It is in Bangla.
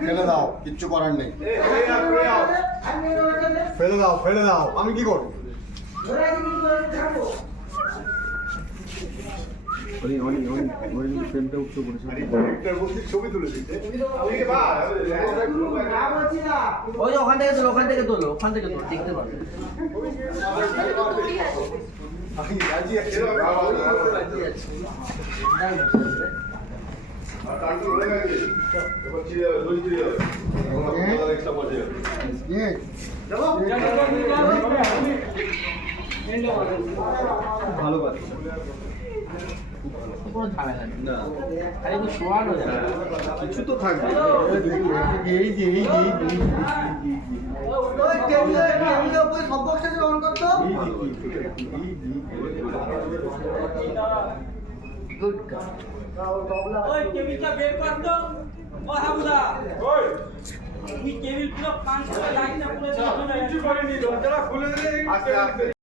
ফেলে দাও, কিচ্ছু করার নেই। ফেলে দাও, ফেলে দাও, আমি কি করবো? ছবি তুলে দিচ্ছে ওখান থেকে তোলো, ওখান থেকে তোলো, ওখান থেকে তোলো, দেখতে পাবে। ভালো পাচ্ছি কোনো ঝামেলা নেই না, আরে একটু শোয়ানো যাবে, কিছু তো থাকবে। এই যে এই যে টেবিলের উপরে সব বক্সটা অন করতো। Good girl. ওই টেবিলটা বের কর তো। ও হামদা, ওই তুই টেবিল পুরো 500 লাইনটা পুরো কিছু করিনি, দরজাটা খুলে দিলে